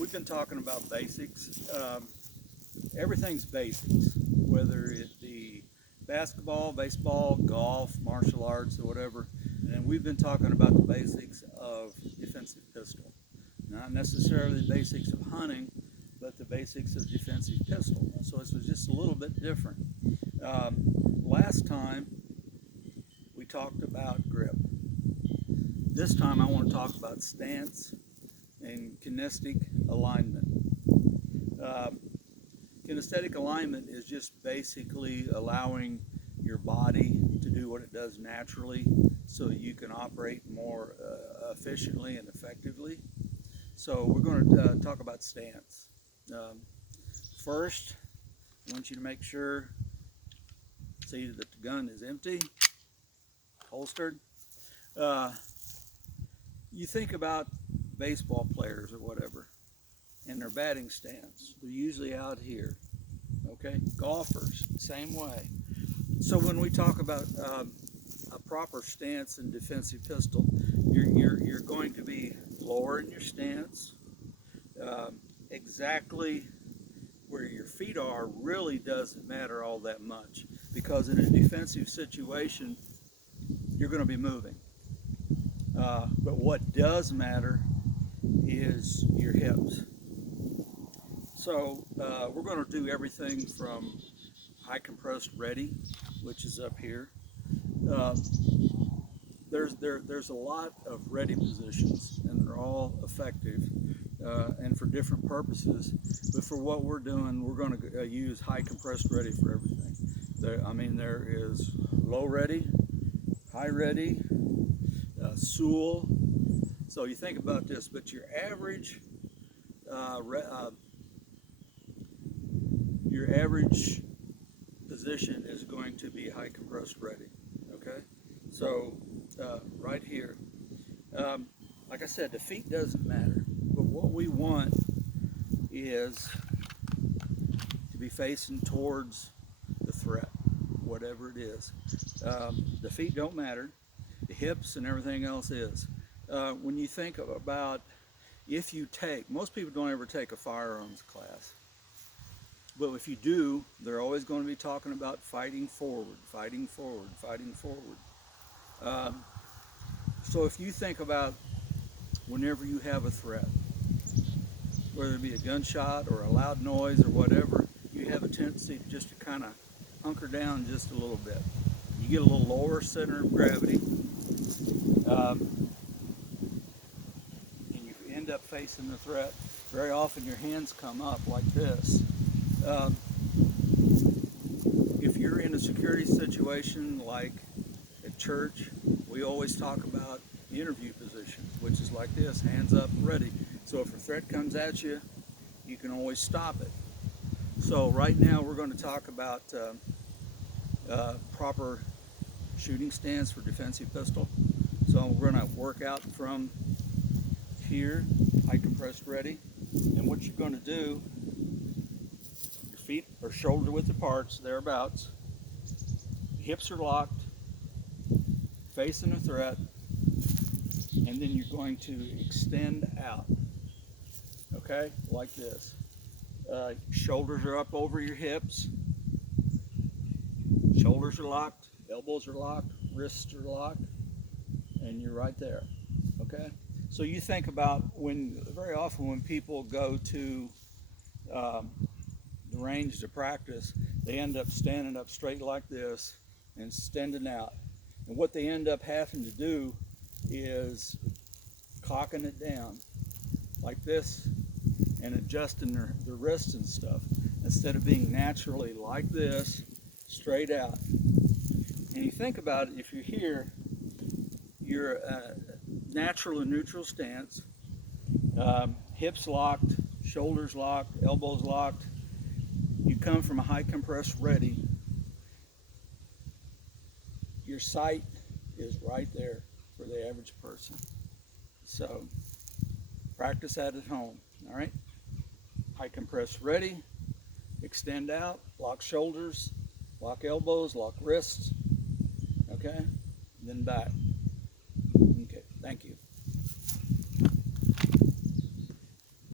we've been talking about basics. Everything's basics, whether it be basketball, baseball, golf, martial arts, or whatever. And we've been talking about the basics of defensive pistol. Not necessarily the basics of hunting, but the basics of defensive pistol. So this was just a little bit different. Last time we talked about grip. This time I want to talk about stance and kinesthetic alignment. Kinesthetic alignment is just basically allowing your body to do what it does naturally so you can operate more efficiently and effectively. So we're going to talk about stance. First, I want you to make sure, see that the gun is empty, holstered. You think about baseball players or whatever and their batting stance. They're usually out here. Okay, golfers, same way. So when we talk about a proper stance in defensive pistol, you're going to be lower in your stance. Exactly where your feet are really doesn't matter all that much, because in a defensive situation you're going to be moving. But what does matter is your hips. So we're going to do everything from high compressed ready, which is up here. There's a lot of ready positions, and they're all effective and for different purposes. But for what we're doing, we're going to use high compressed ready for everything. There is low ready, high ready, Sewell. So you think about this, but your average position is going to be high compressed ready. Okay, so right here, like I said, the feet doesn't matter, but what we want is to be facing towards the threat, whatever it is. The feet don't matter, the hips and everything else is. When you think about, if you take, most people don't ever take a firearms class, but if you do, they're always going to be talking about fighting forward, fighting forward, fighting forward. So if you think about whenever you have a threat, whether it be a gunshot or a loud noise or whatever, you have a tendency just to kind of hunker down just a little bit. You get a little lower center of gravity, and you end up facing the threat. Very often your hands come up like this. If you're in a security situation like at church, we always talk about the interview position, which is like this, hands up, ready. So if a threat comes at you, you can always stop it. So right now we're going to talk about proper shooting stance for defensive pistol. So we're going to work out from here, high compressed ready. And what you're going to do, your feet are shoulder width apart, thereabouts. Hips are locked, facing a threat, and then you're going to extend out. Okay, like this. Shoulders are up over your hips. Shoulders are locked, elbows are locked, wrists are locked, and you're right there. Okay? So you think about very often when people go to the range to practice, they end up standing up straight like this and extending out. And what they end up having to do is cocking it down like this and adjusting their wrists and stuff, instead of being naturally like this, straight out. And you think about it, if you're here, you're natural and neutral stance, hips locked, shoulders locked, elbows locked. You come from a high compressed ready. Your sight is right there for the average person. So practice that at home, all right? High compressed ready, extend out, lock shoulders, lock elbows, lock wrists, okay? Then back.